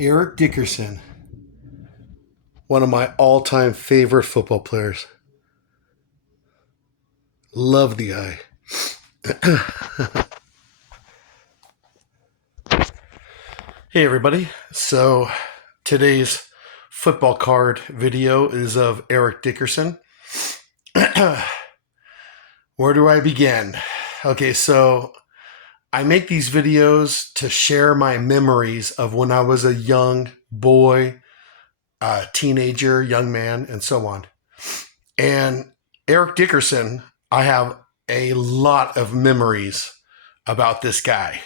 Eric Dickerson, one of my all-time favorite football players. Love the guy. Hey everybody. So today's football card video is of Eric Dickerson. Where do I begin? Okay, so I make these videos to share my memories of when I was a young boy, teenager, young man, and so on. And Eric Dickerson, I have a lot of memories about this guy.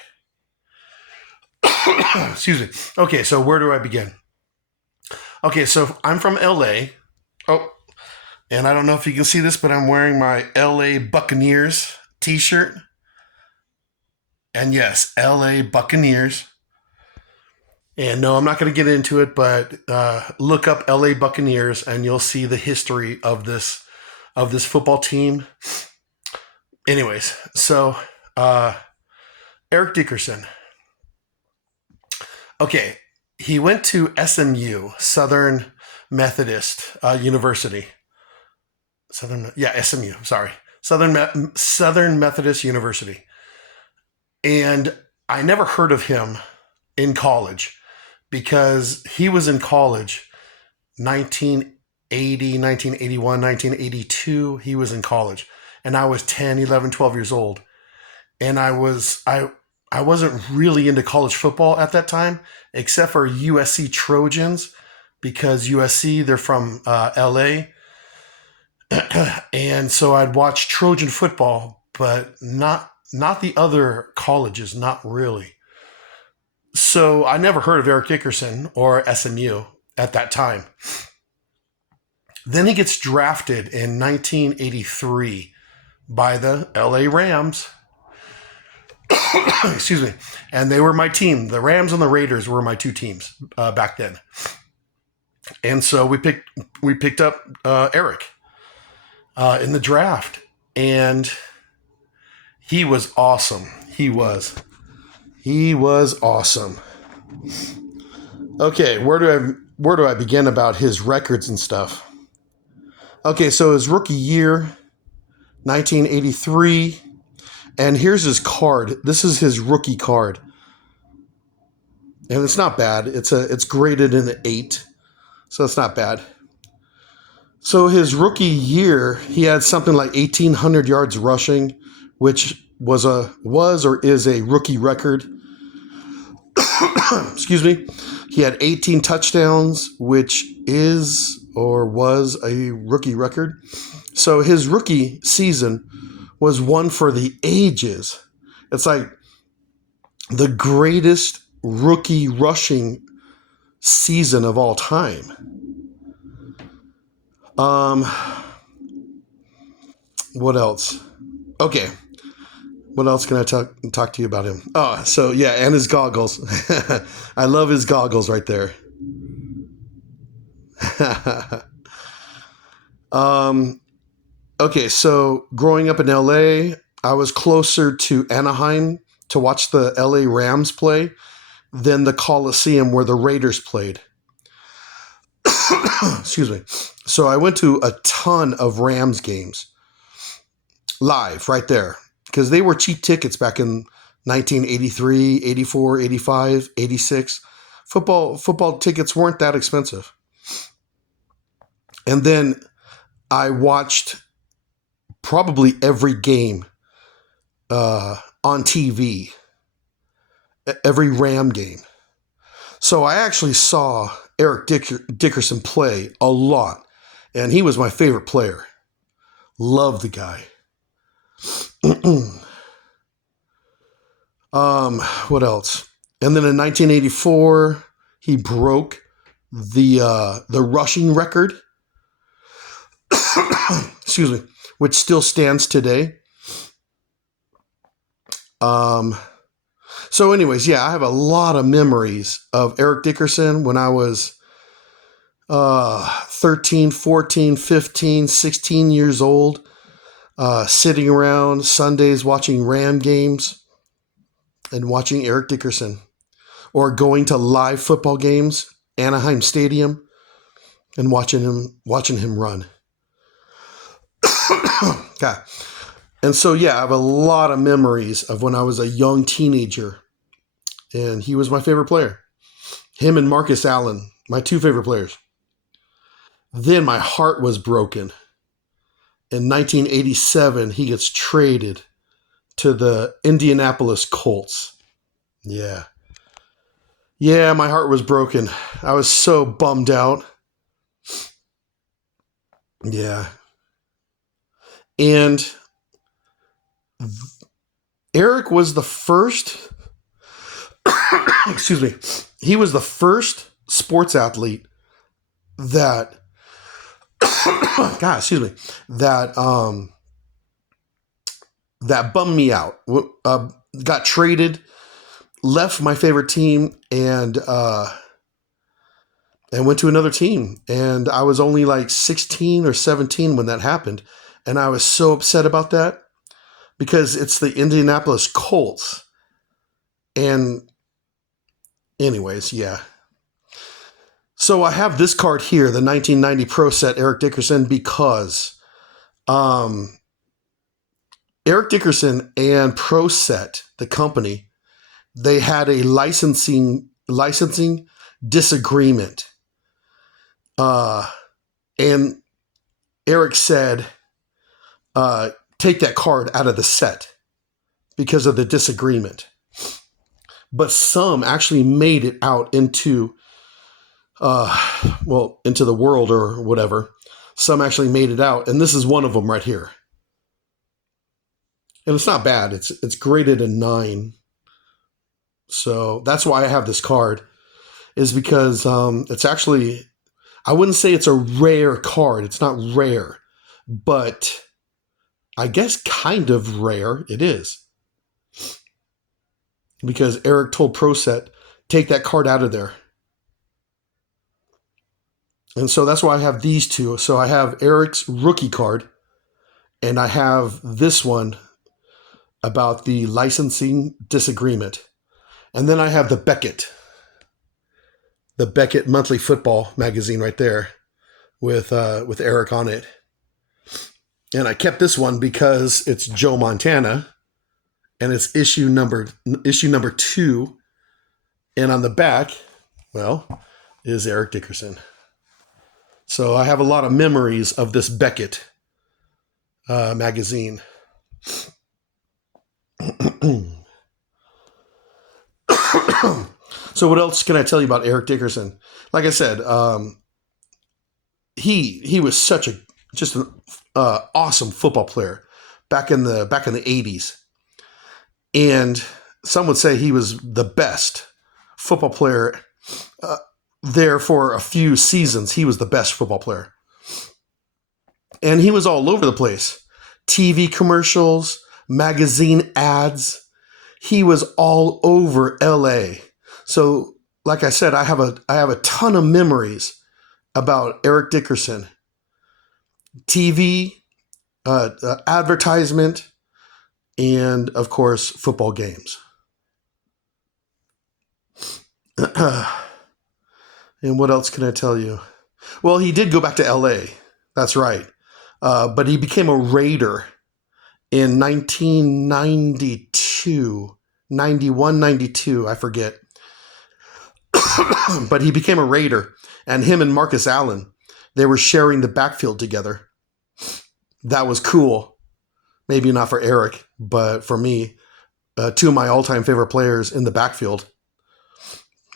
Excuse me. Okay, so where do I begin? Okay, so I'm from LA. Oh, and I don't know if you can see this, but I'm wearing my LA Buccaneers t-shirt. And yes, LA Buccaneers. And no, I'm not going to get into it, but look up LA Buccaneers and you'll see the history of this football team. Anyways, so Eric Dickerson. Okay, he went to SMU, Southern Methodist University. SMU. Sorry, Southern Methodist University. And I never heard of him in college because he was in college 1980, 1981, 1982. He was in college. And I was 10, 11, 12 years old. And I wasn't really into college football at that time, except for USC Trojans, because USC, they're from LA. And so I'd watch Trojan football, but not the other colleges, not really. So I never heard of Eric Dickerson or SMU at that time. Then he gets drafted in 1983 by the LA Rams. Excuse me. And they were my team. The Rams and the Raiders were my two teams back then. And so we picked up Eric in the draft. And he was awesome. He was awesome. Okay, where do I begin about his records and stuff? Okay, so his rookie year, 1983, and here's his card. This is his rookie card, and it's not bad. It's graded in an 8, so it's not bad. So his rookie year, he had something like 1,800 yards rushing, which was or is a rookie record. Excuse me. He had 18 touchdowns, which is or was a rookie record. So his rookie season was one for the ages. It's like the greatest rookie rushing season of all time. What else? Okay. What else can I talk to you about him? Oh, so yeah, and his goggles. I love his goggles right there. Okay, so growing up in LA, I was closer to Anaheim to watch the LA Rams play than the Coliseum where the Raiders played. Excuse me. So I went to a ton of Rams games live right there, because they were cheap tickets back in 1983, 84, 85, 86. Football tickets weren't that expensive. And then I watched probably every game on TV, every Ram game. So I actually saw Eric Dickerson play a lot, and he was my favorite player. Love the guy. What else? And then in 1984, he broke the rushing record. Excuse me, which still stands today. So anyways, yeah, I have a lot of memories of Eric Dickerson when I was 13, 14, 15, 16 years old. Sitting around Sundays watching Ram games and watching Eric Dickerson. or going to live football games, Anaheim Stadium, and watching him run. God. And so, yeah, I have a lot of memories of when I was a young teenager, and he was my favorite player. Him and Marcus Allen, my two favorite players. Then my heart was broken. In 1987, he gets traded to the Indianapolis Colts. Yeah. Yeah, my heart was broken. I was so bummed out. Yeah. And Eric was the first, excuse me, he was the first sports athlete that, God, excuse me, that bummed me out. Got traded, left my favorite team, and went to another team. And I was only like 16 or 17 when that happened. And I was so upset about that because it's the Indianapolis Colts. And anyways, yeah. So I have this card here, the 1990 Pro Set Eric Dickerson, because Eric Dickerson and Pro Set, the company, they had a licensing disagreement. And Eric said, take that card out of the set because of the disagreement. But some actually made it out into, into the world or whatever. Some actually made it out. And this is one of them right here. And it's not bad. It's graded a 9. So that's why I have this card, is because it's actually, I wouldn't say it's a rare card. It's not rare, but I guess kind of rare it is. Because Eric told Pro Set, take that card out of there. And so that's why I have these two. So I have Eric's rookie card, and I have this one about the licensing disagreement. And then I have the Beckett Monthly Football magazine right there with Eric on it. And I kept this one because it's Joe Montana, and it's issue number 2. And on the back, well, is Eric Dickerson. So I have a lot of memories of this Beckett magazine. So what else can I tell you about Eric Dickerson? Like I said, he was such an awesome football player back in the 80s. And some would say he was the best football player there for a few seasons. He was the best football player. And he was all over the place. TV commercials, magazine ads. He was all over LA. So, like I said, I have a ton of memories about Eric Dickerson. TV, advertisement, and of course, football games. And what else can I tell you? Well, he did go back to LA. That's right. But he became a Raider in 1992, 91, 92, I forget. But he became a Raider, and him and Marcus Allen, they were sharing the backfield together. That was cool. Maybe not for Eric, but for me, two of my all-time favorite players in the backfield,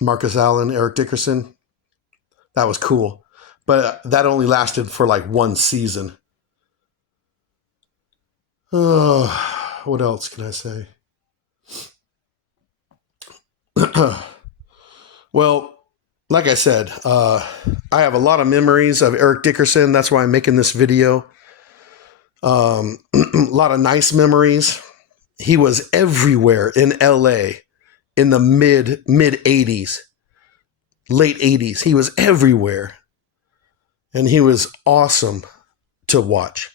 Marcus Allen, Eric Dickerson. That was cool. But that only lasted for like one season. Oh, what else can I say? Well, like I said, I have a lot of memories of Eric Dickerson. That's why I'm making this video. A lot of nice memories. He was everywhere in LA in the mid 80s, late 80s. He was everywhere. And he was awesome to watch.